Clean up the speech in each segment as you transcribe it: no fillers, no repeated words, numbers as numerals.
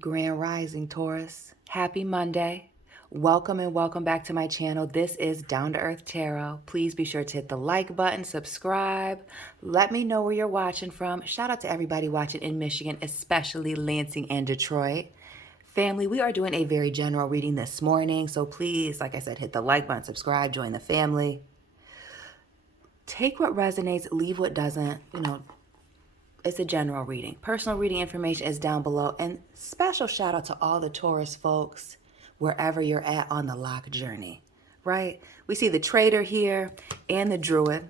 Grand Rising, Taurus. Happy Monday. Welcome and welcome back to my channel. This is Down to Earth Tarot. Please be sure to hit the like button, subscribe. Let me know where you're watching from. Shout out to everybody watching in Michigan, especially Lansing and Detroit. Family, we are doing a very general reading this morning. So please, like I said, hit the like button, subscribe, join the family. Take what resonates, leave what doesn't. It's a general reading. Personal reading information is down below. And special shout out to all the Taurus folks, wherever you're at on the lock journey, right? We see the trader here and the druid,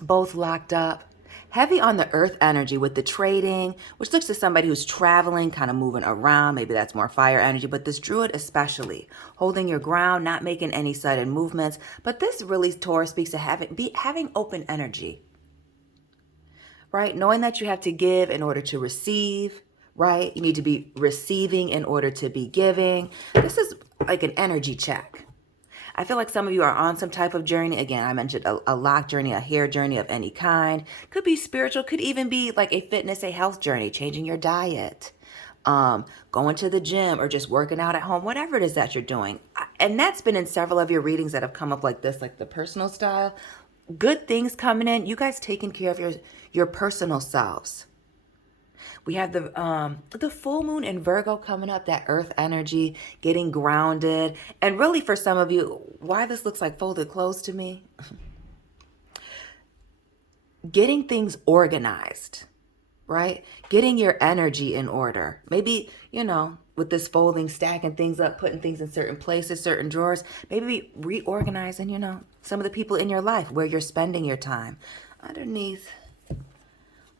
both locked up. Heavy on the earth energy with the trading, which looks to somebody who's traveling, kind of moving around. Maybe that's more fire energy, but this druid especially, holding your ground, not making any sudden movements. But this really, Taurus, speaks to having open energy. Right? Knowing that you have to give in order to receive, right? You need to be receiving in order to be giving. This is like an energy check. I feel like some of you are on some type of journey. Again, I mentioned a lock journey, a hair journey of any kind. Could be spiritual, could even be like a fitness, a health journey, changing your diet, going to the gym or just working out at home, whatever it is that you're doing. And that's been in several of your readings that have come up like this, like the personal style. Good things coming in. You guys taking care of your personal selves. We have the full moon in Virgo coming up, that earth energy, getting grounded. And really for some of you, why this looks like folded clothes to me, getting things organized, right? Getting your energy in order. Maybe, with this folding, stacking things up, putting things in certain places, certain drawers, maybe reorganizing, some of the people in your life where you're spending your time. Underneath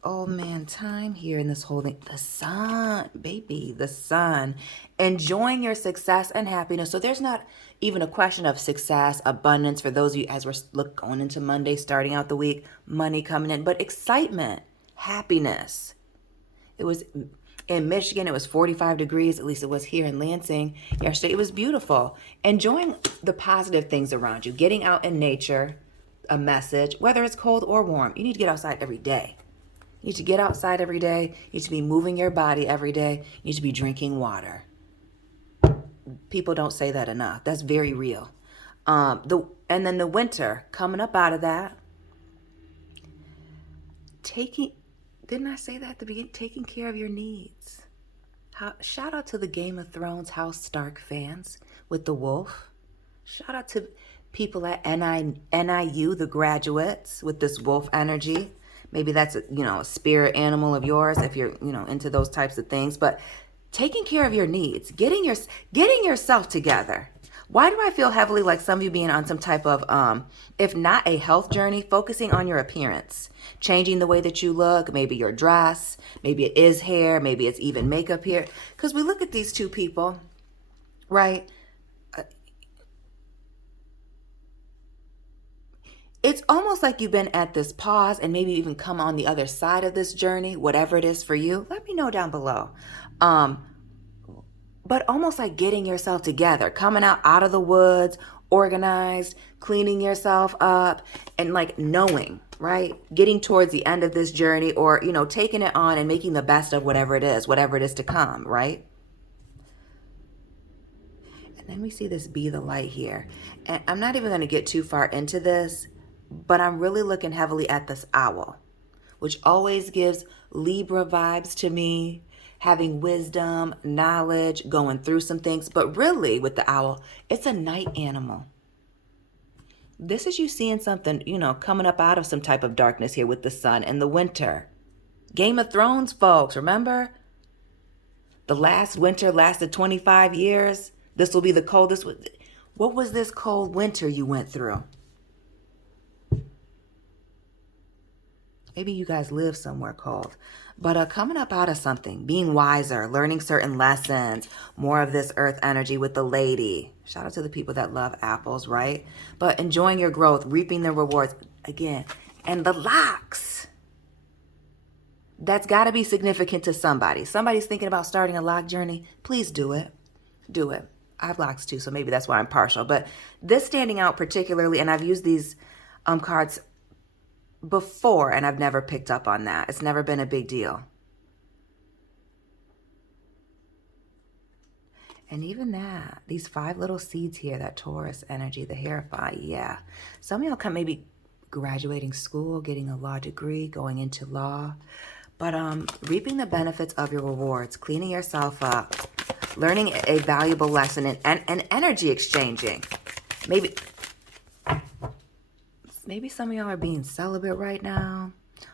old man time here in this holding, the sun, baby, the sun, enjoying your success and happiness. So there's not even a question of success, abundance for those of you as we're going into Monday, starting out the week, money coming in, but excitement, happiness. It was in Michigan, it was 45 degrees, at least it was here in Lansing yesterday. It was beautiful. Enjoying the positive things around you, getting out in nature, a message, whether it's cold or warm. You need to get outside every day. You need to get outside every day. You need to be moving your body every day. You need to be drinking water. People don't say that enough. That's very real. And then the winter, coming up out of that. Didn't I say that at the beginning? Taking care of your needs. Shout out to the Game of Thrones House Stark fans with the wolf. Shout out to people at NIU, the graduates, with this wolf energy. Maybe that's a spirit animal of yours if you're into those types of things. But taking care of your needs, getting yourself together. Why do I feel heavily like some of you being on some type of, if not a health journey, focusing on your appearance, changing the way that you look, maybe your dress, maybe it is hair, maybe it's even makeup here. Because we look at these two people, right? It's almost like you've been at this pause and maybe even come on the other side of this journey, whatever it is for you. Let me know down below. But almost like getting yourself together, coming out of the woods, organized, cleaning yourself up, and like knowing, right? Getting towards the end of this journey or, taking it on and making the best of whatever it is to come, right? And then we see this be the light here. And I'm not even going to get too far into this, but I'm really looking heavily at this owl, which always gives Libra vibes to me, having wisdom, knowledge, going through some things. But really with the owl, it's a night animal. This is you seeing something, coming up out of some type of darkness here with the sun and the winter. Game of Thrones, folks, remember? The last winter lasted 25 years. This will be the coldest. What was this cold winter you went through? Maybe you guys live somewhere cold. But coming up out of something, being wiser, learning certain lessons, more of this earth energy with the lady. Shout out to the people that love apples, right? But enjoying your growth, reaping the rewards. Again, and the locks. That's got to be significant to somebody. Somebody's thinking about starting a lock journey. Please do it. Do it. I have locks too, so maybe that's why I'm partial. But this standing out particularly, and I've used these cards before, and I've never picked up on that. It's never been a big deal. And even that, these 5 little seeds here, that Taurus energy, the Hierophant, yeah. Some of y'all come maybe graduating school, getting a law degree, going into law. But reaping the benefits of your rewards, cleaning yourself up, learning a valuable lesson, and energy exchanging. Maybe some of y'all are being celibate right now,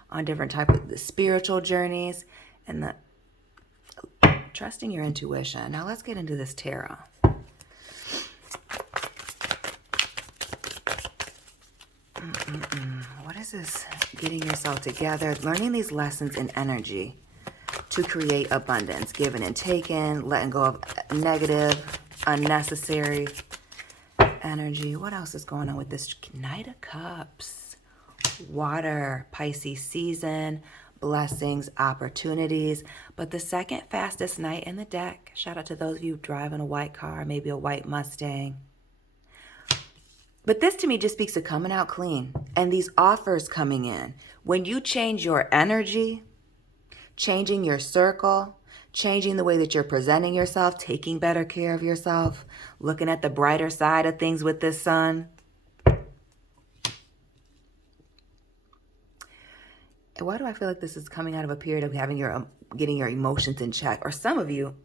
on different type of the spiritual journeys, and the trusting your intuition. Now let's get into this tarot. What is this? Getting yourself together, learning these lessons in energy to create abundance, giving and taking, letting go of negative, unnecessary energy. What else is going on with this Knight of Cups? Water, Pisces season, blessings, opportunities. But the second fastest knight in the deck, shout out to those of you driving a white car, maybe a white Mustang. But this to me just speaks of coming out clean and these offers coming in. When you change your energy, changing your circle, changing the way that you're presenting yourself, taking better care of yourself, looking at the brighter side of things with this sun. And why do I feel like this is coming out of a period of having getting your emotions in check? Or some of you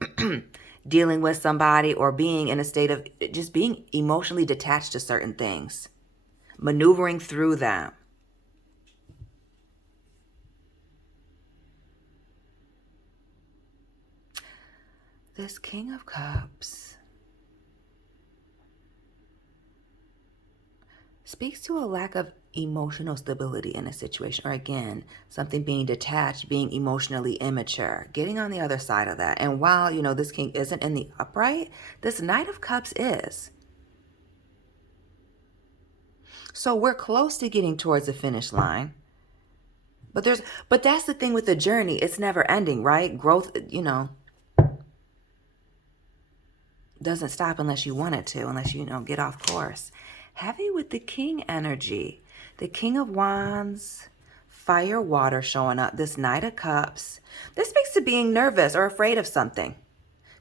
dealing with somebody or being in a state of just being emotionally detached to certain things, maneuvering through them. This King of Cups speaks to a lack of emotional stability in a situation, or again, something being detached, being emotionally immature, getting on the other side of that. And while, you know, this king isn't in the upright, this Knight of Cups is. So we're close to getting towards the finish line. But that's the thing with the journey. It's never ending, right? Growth, you know, doesn't stop unless you want it to, unless you know, get off course. Heavy with the king energy. The King of Wands, fire, water showing up. This Knight of Cups. This speaks to being nervous or afraid of something.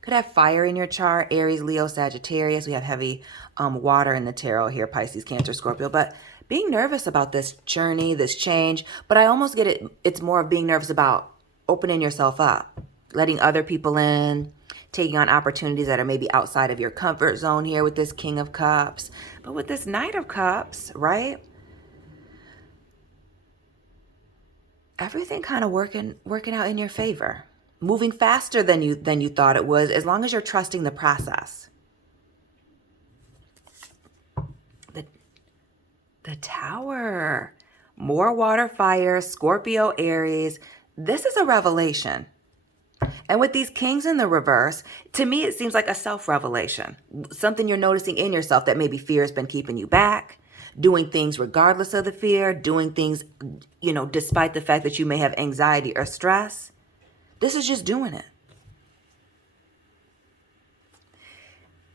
Could have fire in your chart. Aries, Leo, Sagittarius. We have heavy water in the tarot here. Pisces, Cancer, Scorpio. But being nervous about this journey, this change. But I almost get it. It's more of being nervous about opening yourself up. Letting other people in. Taking on opportunities that are maybe outside of your comfort zone here with this King of Cups. But with this Knight of Cups, right? Everything kind of working out in your favor. Moving faster than you thought it was, as long as you're trusting the process. The Tower. More water, fire, Scorpio, Aries. This is a revelation. And with these kings in the reverse, to me, it seems like a self-revelation. Something you're noticing in yourself that maybe fear has been keeping you back. Doing things regardless of the fear. Doing things, you know, despite the fact that you may have anxiety or stress. This is just doing it.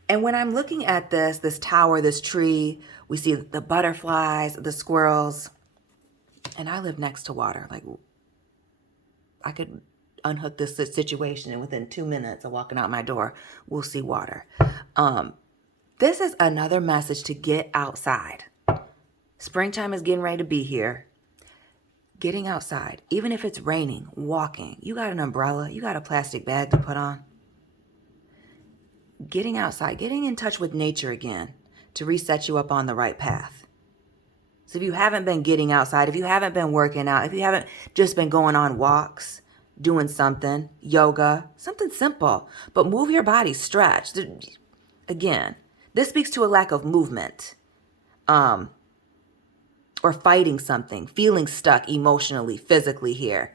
And when I'm looking at this tower, this tree, we see the butterflies, the squirrels. And I live next to water. Like, I could unhook this situation and within 2 minutes of walking out my door, we'll see water. This is another message to get outside. Springtime is getting ready to be here. Getting outside, even if it's raining, walking. You got an umbrella, you got a plastic bag to put on. Getting outside, getting in touch with nature again to reset you up on the right path. So if you haven't been getting outside, if you haven't been working out, if you haven't just been going on walks, doing something, yoga, something simple, but move your body, stretch. Again, this speaks to a lack of movement, or fighting something, feeling stuck emotionally, physically here,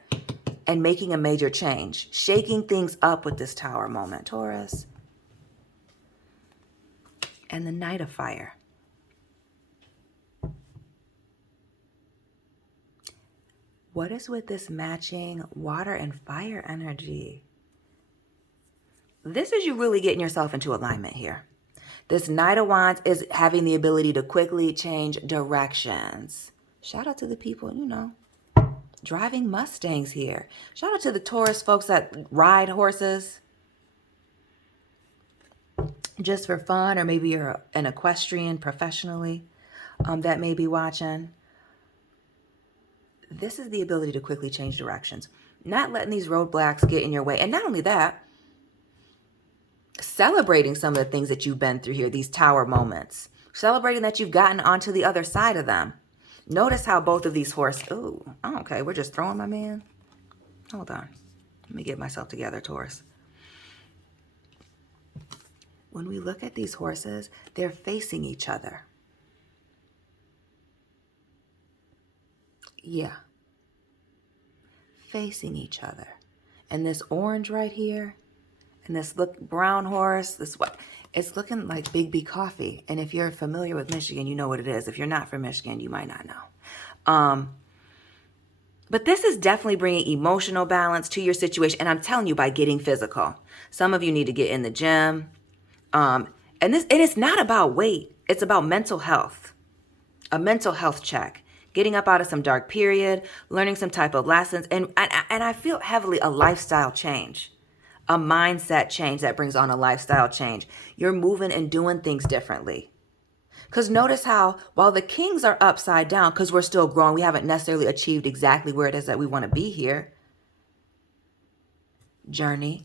and making a major change, shaking things up with this Tower moment, Taurus. And the Knight of Fire. What is with this matching water and fire energy? This is you really getting yourself into alignment here. This Knight of Wands is having the ability to quickly change directions. Shout out to the people, you know, driving Mustangs here. Shout out to the Taurus folks that ride horses. just for fun, or maybe you're an equestrian professionally that may be watching. This is the ability to quickly change directions. Not letting these roadblocks get in your way. And not only that, celebrating some of the things that you've been through here, these tower moments. Celebrating that you've gotten onto the other side of them. Notice how both of these horses... Oh, okay, we're just throwing my man. Hold on. Let me get myself together, Taurus. When we look at these horses, they're facing each other. Yeah. Facing each other. And this orange right here, and this brown horse, this what? It's looking like Big B coffee. And if you're familiar with Michigan, you know what it is. If you're not from Michigan, you might not know. But this is definitely bringing emotional balance to your situation. And I'm telling you, by getting physical. Some of you need to get in the gym. And it's not about weight. It's about mental health. A mental health check. Getting up out of some dark period. Learning some type of lessons. And I feel heavily a lifestyle change. A mindset change that brings on a lifestyle change. You're moving and doing things differently. Because notice how, while the kings are upside down, because we're still growing, we haven't necessarily achieved exactly where it is that we want to be here. Journey.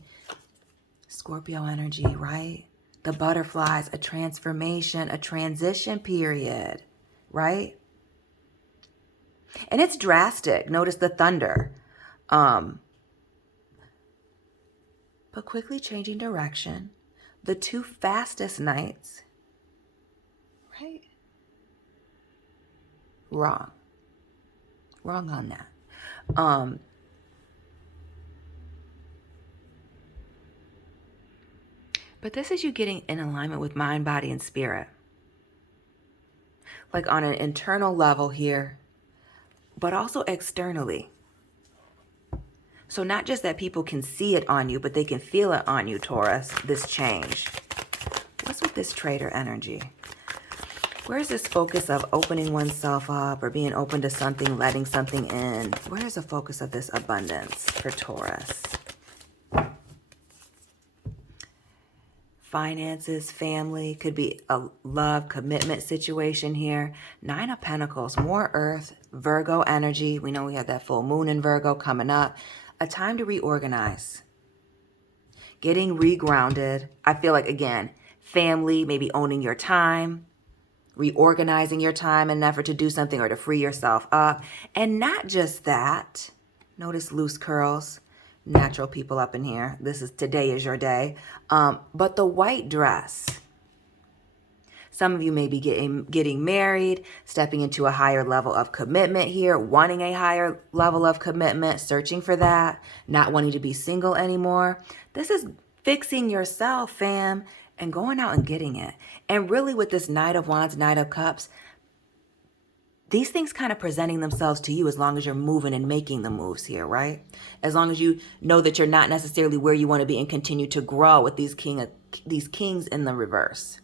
Scorpio energy, right? The butterflies, a transformation, a transition period, right? And it's drastic. Notice the thunder. But quickly changing direction. The two fastest nights. Right? Wrong. Wrong on that. But this is you getting in alignment with mind, body, and spirit. Like on an internal level here, but also externally. So not just that people can see it on you, but they can feel it on you, Taurus, this change. What's with this traitor energy? Where's this focus of opening oneself up or being open to something, letting something in? Where's the focus of this abundance for Taurus? Finances, family, could be a love, commitment situation here. 9 of Pentacles, more earth, Virgo energy. We know we have that full moon in Virgo coming up. A time to reorganize. Getting regrounded. I feel like, again, family, maybe owning your time. Reorganizing your time in an effort to do something or to free yourself up. And not just that. Notice loose curls. Natural people up in here. Today is your day. But the white dress. Some of you may be getting married, stepping into a higher level of commitment here, wanting a higher level of commitment, searching for that, not wanting to be single anymore. This is fixing yourself, fam, and going out and getting it. And really with this Knight of Wands, Knight of Cups, these things kind of presenting themselves to you as long as you're moving and making the moves here, right? As long as you know that you're not necessarily where you want to be and continue to grow with these kings in the reverse.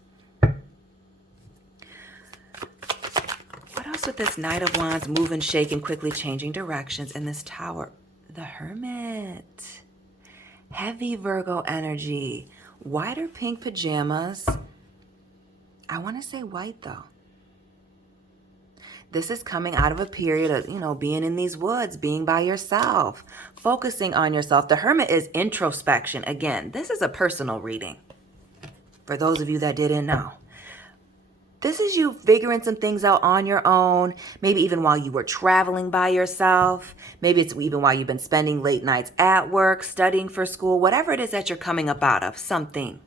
What else with this Knight of Wands, moving, shaking, quickly changing directions, and this Tower? The Hermit. Heavy Virgo energy. White or pink pajamas. I want to say white though. This is coming out of a period of, being in these woods, being by yourself, focusing on yourself. The Hermit is introspection. Again, this is a personal reading. For those of you that didn't know. This is you figuring some things out on your own, maybe even while you were traveling by yourself. Maybe it's even while you've been spending late nights at work, studying for school, whatever it is that you're coming up out of, something.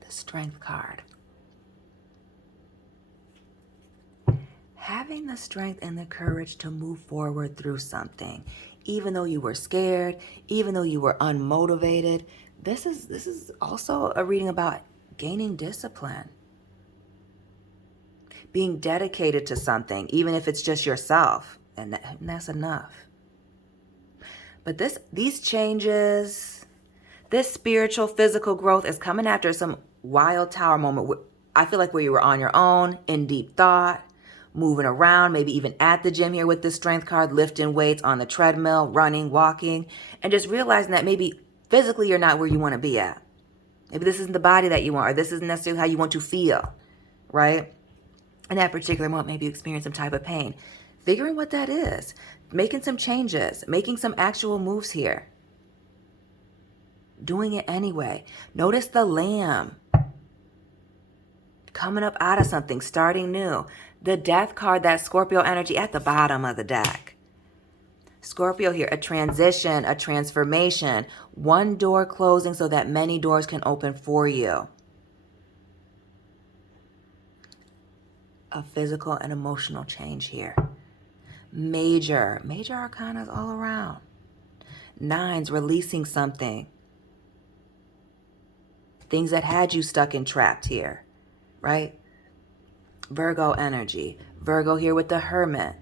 The Strength card. Having the strength and the courage to move forward through something, even though you were scared, even though you were unmotivated. This is also a reading about gaining discipline. Being dedicated to something, even if it's just yourself. And that's enough. But these changes, this spiritual, physical growth is coming after some wild tower moment. I feel like where you were on your own, in deep thought, moving around, maybe even at the gym here with this strength card, lifting weights on the treadmill, running, walking, and just realizing that maybe physically you're not where you want to be at. Maybe this isn't the body that you want, or this isn't necessarily how you want to feel, right? In that particular moment, maybe you experience some type of pain. Figuring what that is, making some changes, making some actual moves here. Doing it anyway. Notice the Lamb. Coming up out of something, starting new. The Death card, that Scorpio energy at the bottom of the deck. Scorpio here, a transition, a transformation. One door closing so that many doors can open for you. A physical and emotional change here. Major arcanas all around. Nines, releasing something. Things that had you stuck and trapped here, right? Virgo energy. Virgo here with the Hermit.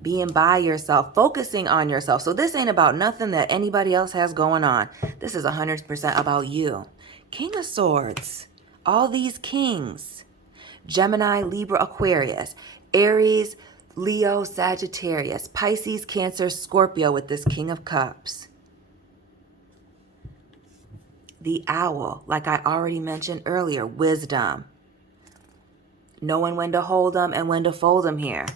Being by yourself, focusing on yourself. So this ain't about nothing that anybody else has going on. This is 100% about you. King of Swords. All these kings. Gemini, Libra, Aquarius. Aries, Leo, Sagittarius. Pisces, Cancer, Scorpio with this King of Cups. The Owl, like I already mentioned earlier, wisdom. Knowing when to hold them and when to fold them here.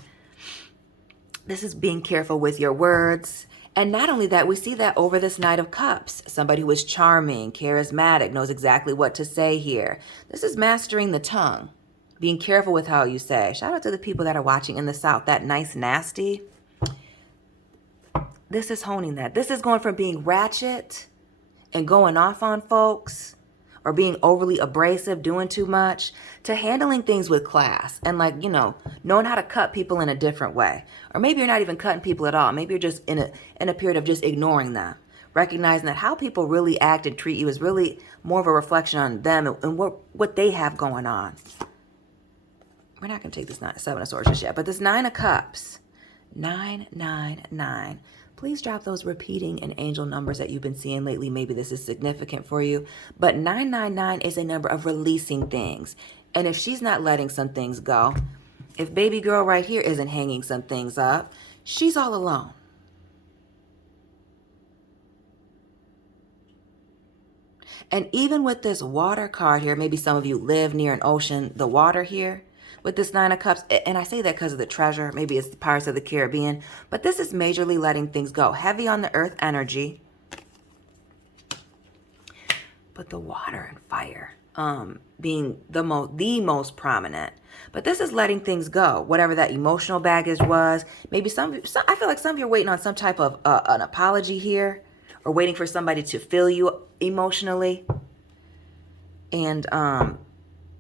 This is being careful with your words. And not only that, we see that over this Knight of Cups. Somebody who is charming, charismatic, knows exactly what to say here. This is mastering the tongue. Being careful with how you say. Shout out to the people that are watching in the South. That nice nasty. This is honing that. This is going from being ratchet and going off on folks, or being overly abrasive, doing too much, to handling things with class and, like, you know, knowing how to cut people in a different way. Or maybe you're not even cutting people at all. Maybe you're just in a period of just ignoring them. Recognizing that how people really act and treat you is really more of a reflection on them and what they have going on. We're not going to take this Seven of Swords just yet, but this Nine of Cups. 999. Please drop those repeating and angel numbers that you've been seeing lately. Maybe this is significant for you. But 999 is a number of releasing things. And if she's not letting some things go, if baby girl right here isn't hanging some things up, she's all alone. And even with this water card here, maybe some of you live near an ocean, the water here, with this Nine of Cups, and I say that because of the treasure, maybe it's the Pirates of the Caribbean, but this is majorly letting things go. Heavy on the earth energy, but the water and fire being the most prominent. But this is letting things go, whatever that emotional baggage was. Maybe I feel like some of you are waiting on some type of an apology here, or waiting for somebody to feel you emotionally. And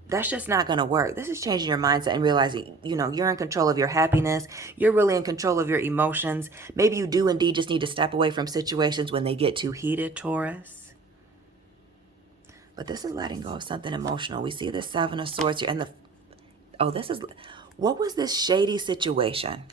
that's just not going to work. This is changing your mindset and realizing, you know, you're in control of your happiness. You're really in control of your emotions. Maybe you do indeed just need to step away from situations when they get too heated, Taurus. But this is letting go of something emotional. We see the Seven of Swords here. And what was this shady situation?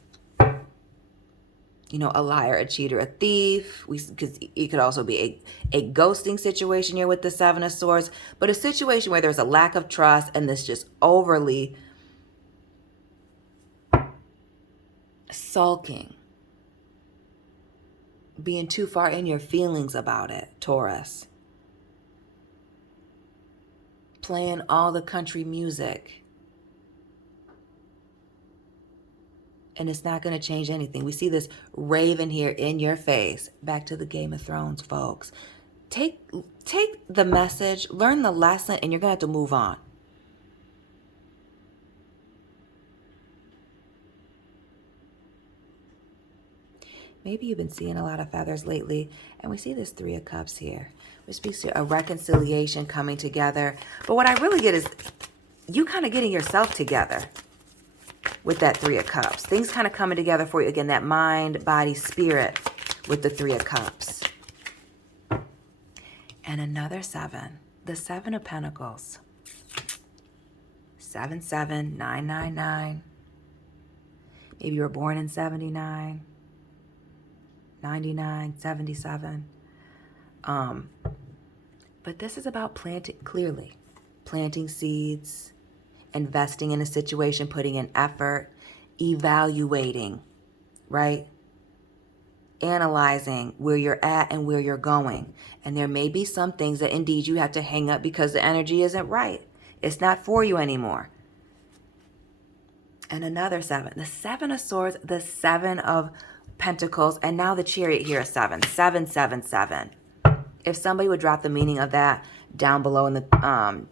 You know, a liar, a cheater, a thief. Because it could also be a ghosting situation here with the Seven of Swords. But a situation where there's a lack of trust and this just overly sulking. Being too far in your feelings about it, Taurus. Playing all the country music. And it's not going to change anything. We see this raven here in your face. Back to the Game of Thrones, folks. Take the message, learn the lesson, and you're going to have to move on. Maybe you've been seeing a lot of feathers lately, and we see this Three of Cups here, which speaks to a reconciliation coming together. But what I really get is you kind of getting yourself together. With that Three of Cups. Things kind of coming together for you. Again, that mind, body, spirit with the Three of Cups. And another seven. The Seven of Pentacles. 77999. Maybe you were born in 79, 99, 77. But this is about planting seeds. investing in a situation, putting in effort, evaluating, right? Analyzing where you're at and where you're going. And there may be some things that indeed you have to hang up because the energy isn't right. It's not for you anymore. And another 7. The 7 of Swords, the 7 of Pentacles, and now the Chariot here is 7. 7, 7, 7. If somebody would drop the meaning of that down below in the,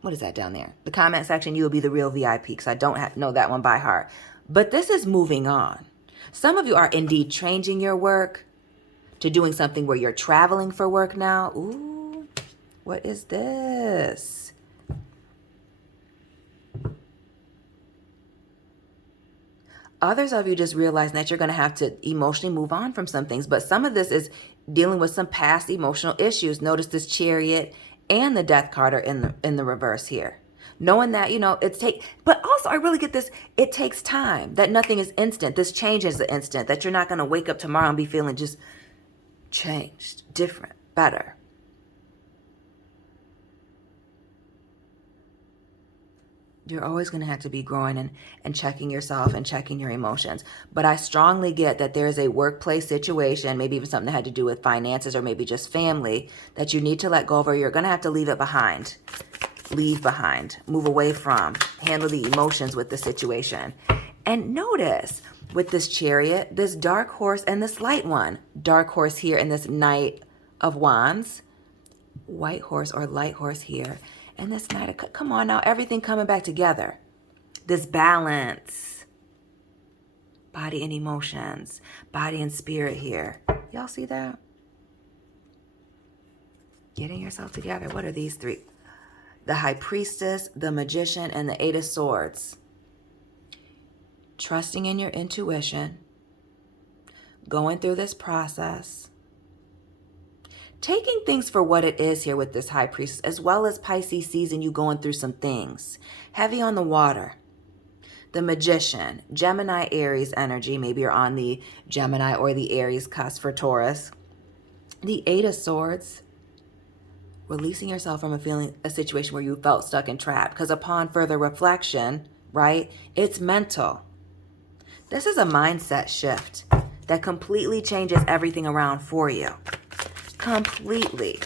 what is that down there? The comment section, you will be the real VIP, because I don't know that one by heart. But this is moving on. Some of you are indeed changing your work to doing something where you're traveling for work now. Ooh, what is this? Others of you just realizing that you're going to have to emotionally move on from some things. But some of this is dealing with some past emotional issues. Notice this Chariot and the Death card are in the reverse here. Knowing that, you know, but also I really get this, it takes time, that nothing is instant. This change is the instant, that you're not going to wake up tomorrow and be feeling just changed, different, better. You're always going to have to be growing and checking yourself and checking your emotions. But I strongly get that there's a workplace situation, maybe even something that had to do with finances or maybe just family, that you need to let go of, or you're going to have to leave it behind. Leave behind, move away from, handle the emotions with the situation. And notice with this Chariot, this dark horse and this light one. Dark horse here and this Knight of Wands. White horse or light horse here. And this Knight of, come on now, everything coming back together. This balance. Body and emotions. Body and spirit here. Y'all see that? Getting yourself together. What are these 3? The High Priestess, the Magician, and the 8 of Swords. Trusting in your intuition. Going through this process. Taking things for what it is here with this High Priestess, as well as Pisces season, you going through some things. Heavy on the water. The Magician, Gemini, Aries energy. Maybe you're on the Gemini or the Aries cusp for Taurus. The 8 of Swords. Releasing yourself from a situation where you felt stuck and trapped. Because upon further reflection, right, it's mental. This is a mindset shift that completely changes everything around for you. Completely.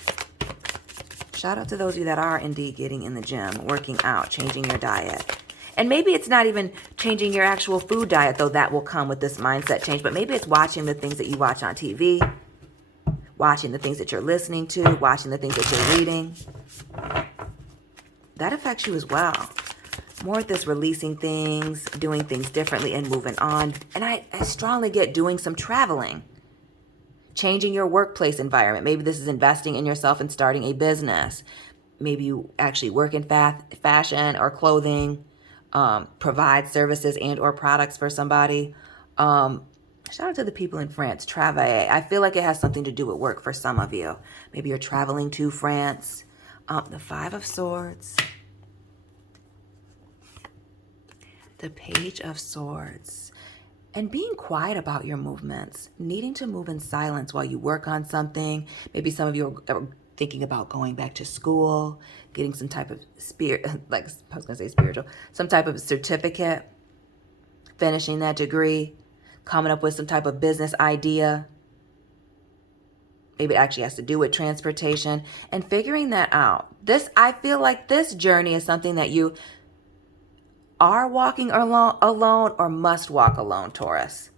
Shout out to those of you that are indeed getting in the gym, working out, changing your diet. And maybe it's not even changing your actual food diet, though that will come with this mindset change. But maybe it's watching the things that you watch on TV. Watching the things that you're listening to, watching the things that you're reading. That affects you as well. More with this releasing things, doing things differently and moving on. And I strongly get doing some traveling. Changing your workplace environment. Maybe this is investing in yourself and starting a business. Maybe you actually work in fashion or clothing, provide services and or products for somebody. Shout out to the people in France, travailler. I feel like it has something to do with work for some of you. Maybe you're traveling to France. The 5 of Swords. The Page of Swords. And being quiet about your movements. Needing to move in silence while you work on something. Maybe some of you are thinking about going back to school. Getting some type of some type of certificate. Finishing that degree. Coming up with some type of business idea. Maybe it actually has to do with transportation. And figuring that out. I feel like this journey is something that you are walking alone or must walk alone, Taurus.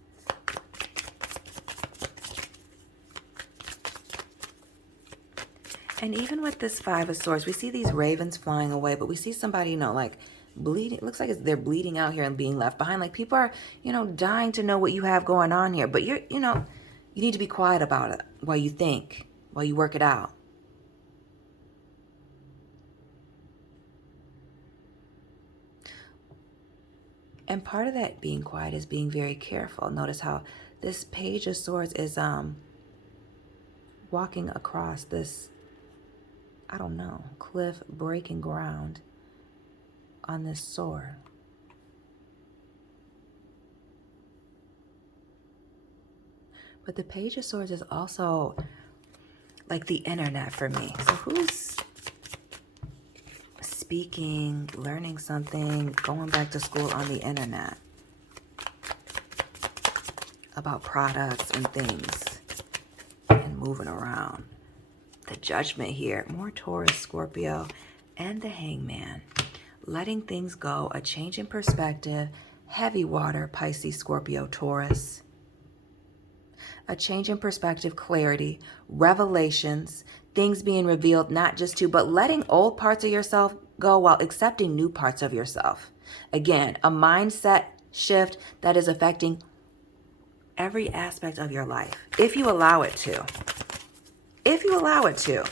And even with this 5 of Swords, we see these ravens flying away, but we see somebody, like bleeding. It looks like they're bleeding out here and being left behind. Like people are, dying to know what you have going on here. But you need to be quiet about it while you think, while you work it out. And part of that being quiet is being very careful. Notice how this Page of Swords is walking across this, cliff, breaking ground on this sword. But the Page of Swords is also like the internet for me. So who's speaking, learning something, going back to school on the internet about products and things and moving around. The Judgment here, more Taurus, Scorpio, and the Hangman. Letting things go, a change in perspective, heavy water, Pisces, Scorpio, Taurus. A change in perspective, clarity, revelations, things being revealed, not just to, but letting old parts of yourself go while accepting new parts of yourself. Again, a mindset shift that is affecting every aspect of your life, if you allow it to. If you allow it to.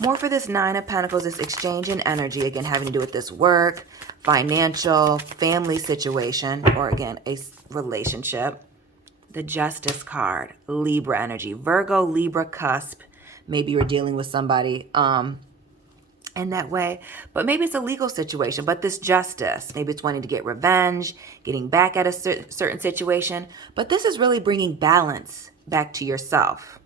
More for this Nine of Pentacles, this exchange in energy, again, having to do with this work, financial, family situation, or again, a relationship. The Justice card, Libra energy, Virgo, Libra cusp. Maybe you're dealing with somebody in that way, but maybe it's a legal situation, but this justice, maybe it's wanting to get revenge, getting back at a certain situation, but this is really bringing balance back to yourself.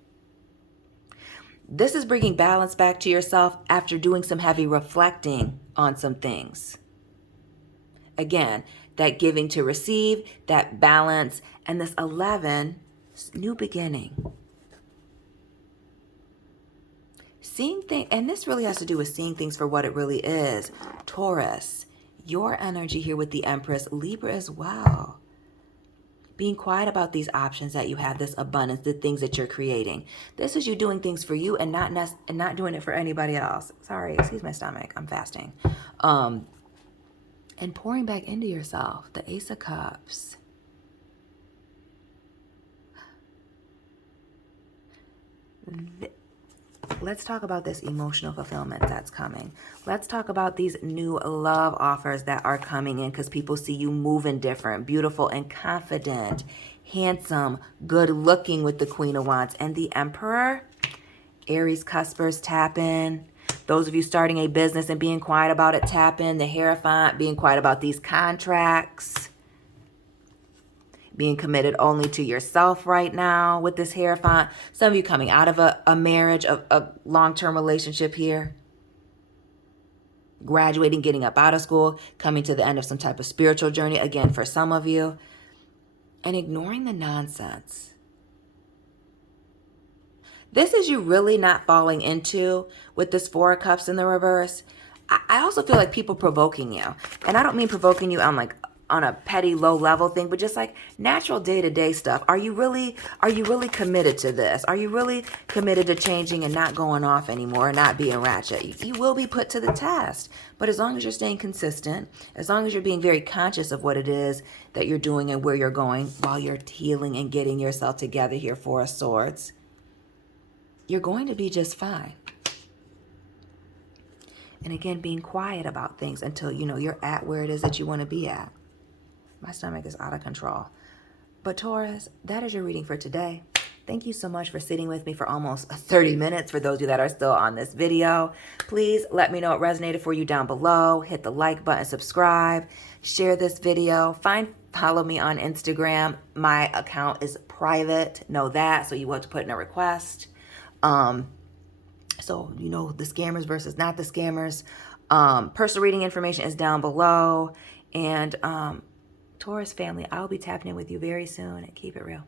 This is bringing balance back to yourself after doing some heavy reflecting on some things. Again, that giving to receive, that balance, and this 11, new beginning. Seeing things, and this really has to do with seeing things for what it really is. Taurus, your energy here with the Empress, Libra as well. Being quiet about these options that you have, this abundance, the things that you're creating. This is you doing things for you and not doing it for anybody else. Sorry, excuse my stomach. I'm fasting. And pouring back into yourself. The Ace of Cups. Let's talk about this emotional fulfillment that's coming. Let's talk about these new love offers that are coming in because people see you moving different, beautiful and confident, handsome, good looking with the Queen of Wands and the Emperor. Aries cuspers, tap in. Those of you starting a business and being quiet about it, tap in. The Hierophant, being quiet about these contracts. Being committed only to yourself right now with this Hierophant. Some of you coming out of a marriage, a long-term relationship here. Graduating, getting up out of school, coming to the end of some type of spiritual journey, again, for some of you. And ignoring the nonsense. This is you really not falling into with this Four of Cups in the reverse. I also feel like people provoking you. And I don't mean provoking you on a petty low level thing, but just like natural day-to-day stuff. Are you really committed to this? Are you really committed to changing and not going off anymore and not being ratchet? You will be put to the test, but as long as you're staying consistent, as long as you're being very conscious of what it is that you're doing and where you're going while you're healing and getting yourself together here, Four of Swords, you're going to be just fine. And again, being quiet about things until you're at where it is that you want to be at. My stomach is out of control. But Taurus, that is your reading for today. Thank you so much for sitting with me for almost 30 minutes. For those of you that are still on this video, please let me know it resonated for you down below. Hit the like button, subscribe, share this video. Follow me on Instagram. My account is private. Know that. So you want to put in a request. So the scammers versus not the scammers. Personal reading information is down below. And Taurus family, I'll be tapping in with you very soon. Keep it real.